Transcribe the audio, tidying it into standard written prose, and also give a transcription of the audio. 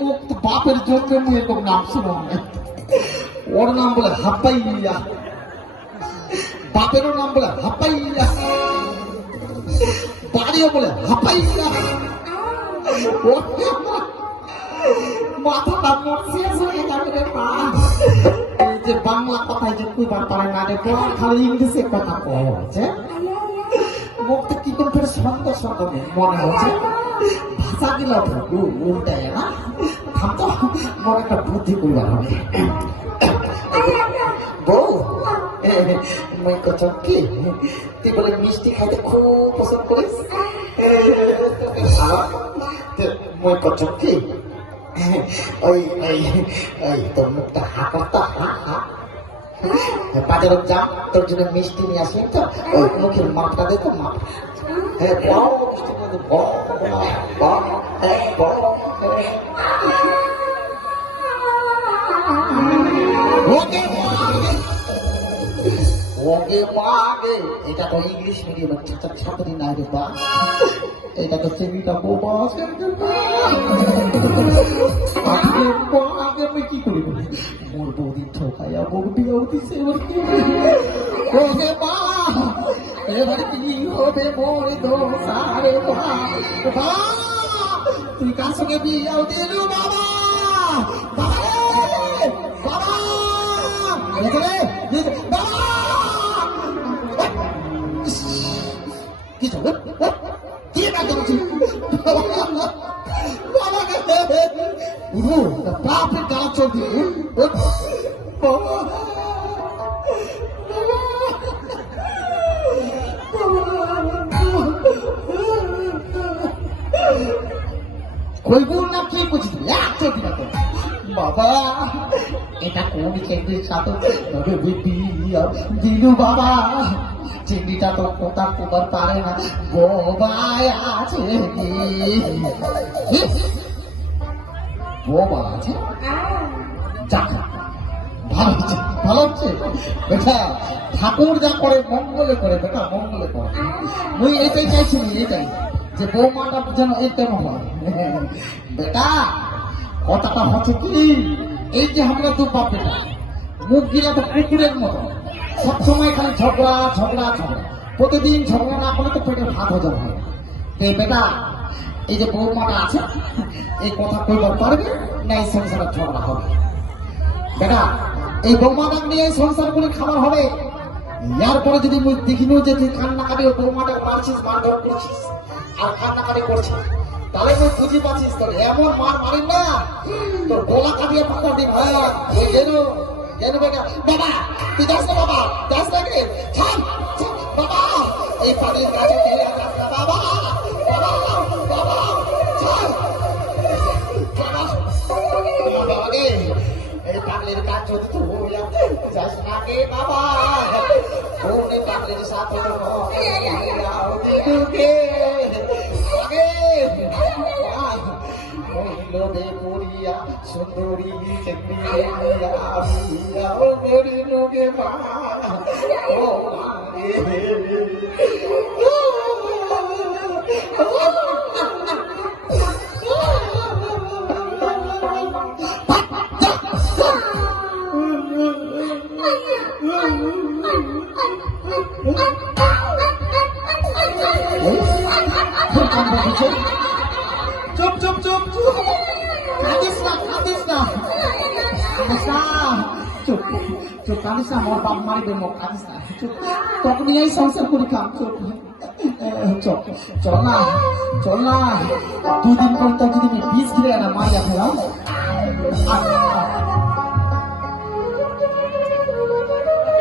মুখ তো বাপের জন্য এরকম নাম শুনো ওর নাম বলে হাপ্পাইয়া বাপেরও নাম বলে হাপ্পাইয়া বাড়িও বলে হাপ্পাইয়া মাথাটা মোট শেষ হয়ে যাবে রে মা এই যে বাংলা কথায় যে কইবার পারে না রে খালি ইংলিশে কথা কয় হচ্ছে মুখটা কি করে ফের সন্দেহ সন্দেহ মনে হচ্ছে ভাষা গিলা উল্টায় না থাম তো মনে একটা বুদ্ধি করবার হবে বউ মই কত কি তুই বলে মিষ্টি খাইতে খুব পছন্দ করিস মই কত কি ওই ওই ওই তোর মুখটা হা করতা হা বাজারে যা তোর জন্য মিষ্টি নিয়ে আসি তো ওই মুখের মাপটা দেখো মাপ হ্যাঁ বড় মিষ্টি ওকে মাগে এটা তো ইংলিশ মিডিয়ামের ছাত্রী নাই রে বা এটা তো সেমিটা বোবা আছে আগে আমি কি করি মোর বৌদি ঠকাইয়া বউ বিয়াও দিছে এবার কি ওকে মা এবার কি হবে মোর দোষারে বা তুই কার সঙ্গে বিয়াও দিলু বাবা বাবা বাবা কি চলবে কি কাজ করছিস বাপের গালা চলছে কইব না কি বুঝলি চলবি না বাবা এটা কোন চেঙ্গির সাথে দিলু বাবা চিংড়িটা তো কোথা তোমার পারে না বোবায় আছে বোবা আছে যাক ভালো হচ্ছে ভালো হচ্ছে বেটা ঠাকুর যা করে মঙ্গলে করে বেটা মঙ্গলে করে মুই এটাই চাইছিলি এটাই যে বৌমাটা যেন এরকম হয় বেটা কথাটা হচ্ছে কি এই যে আমরা দু বাপ বেটা মুখ গিলা তো কুকুরের মতো সবসময় খালি ঝগড়া ঝগড়া ঝগড়া প্রতিদিন ঝগড়া না করলে তো পেটের ভাত হজম হয় এই বেটা এই যে বৌমাটা আছে এই কথা কইবার পারবে না এই সংসারে ঝগড়া হবে বেটা এই বৌমাটা নিয়ে সংসার করে খাবার হবে এরপরে যদি মুই দেখিনু যে তুই কান্নাকাটি ওই বৌমাটা মারছিস মারধর করছিস আর কান্নাকাটি করছিস তাহলে তুই বুঝি পাচ্ছিস তোর এমন মার মারিস না তোর গলা কাটিয়ে পাকা দিন হ্যাঁ যেন বেটা বাবা তুই যাস না বাবা যাস না রে ছাড় বাবা এই পানির কাছে বাবা বাবা বাবা ছাড় বাবা রে এই পাগলের কাজ যদি তুই হইয়া যাস না রে বাবা কোন পাগলের সাথে লোভে পড়িয়া সুন্দরী লোকে মা চুপ চুপ চুপ চুপ কাঁদিস না কাঁদিস না চুপ চুপ কাঁদিস না আমার বাপ মারিবে মুখ কাঁদিস না চুপ তখন এই সংসার করি খাম চুপ চল না দুদিন পর তো যদি বিষ ঘিরে না মারিয়া ফেলাম